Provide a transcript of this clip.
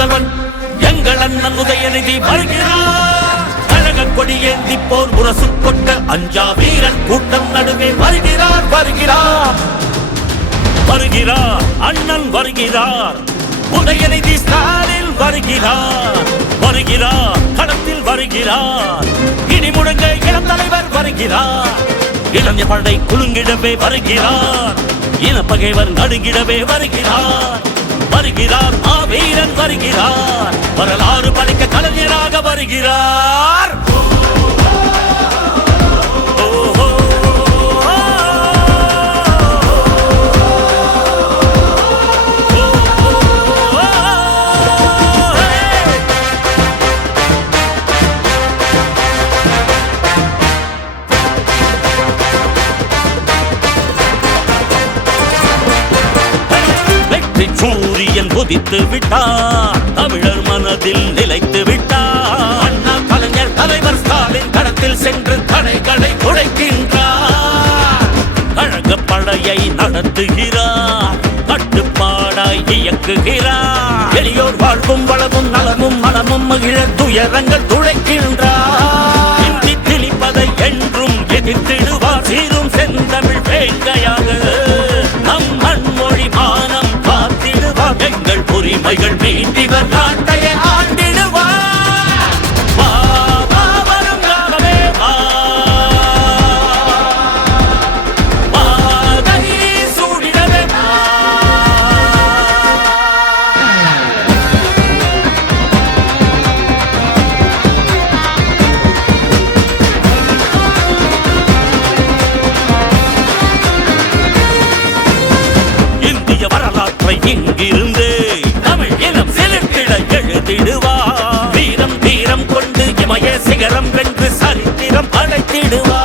முதல்வன் எங்கள் அண்ணன் உதயநிதி வருகிறார். கழக கொடி ஏந்தி போர் முரசு கொண்ட அஞ்சா வீரன் கூட்டம் நடுவே வருகிறார் வருகிறார் வருகிறார். அண்ணன் வருகிறார். உதயநிதி ஸ்டாலின் வருகிறார் வருகிறார். களத்தில் வருகிறார். இனி முழங்க இளம் தலைவர் வருகிறார். இளைஞ படை குலுங்கிடவே வருகிறார். இனப்பகைவர் நடுங்கிடவே வருகிறார் வருகிறார். வீரன் வருகிறார். வரலாறு படைக்க கலைஞராக வருகிறார். சூரியன் உதித்து விட்டார். தமிழர் மனதில் நிலைத்து விட்டார். அண்ணா கலைஞர் தலைவர் ஸ்டாலின் களத்தில் சென்று தடைகளை உடைக்கின்றார். கழக படையை நடத்துகிறார். கட்டுப்பாடாய் இயக்குகிறார். எளியோர் வாழ்வும் வளமும் நலமும் மனமும் மகிழ துயரங்கள் துளைக்கின்றார். இந்தி திணிப்பதை என்றும் எதிர்த்திடுவார். சீரும் செந்தமிழ் வேங்கையாக நம் மண்மொழி மானம் எங்கள் உரிமைகள் மீட்டிவர் நாட்டையை ஆண்டிடுவார். வரும் காலமே வாதை சூடிடவே இந்திய வரலாற்றை இங்கிருந்து தமிழ் இனம் செலுத்திட எழுதிடுவார். வீரம் தீரம் கொண்டு இமய சிகரம் வென்று சரித்திரம் படைத்திடுவார்.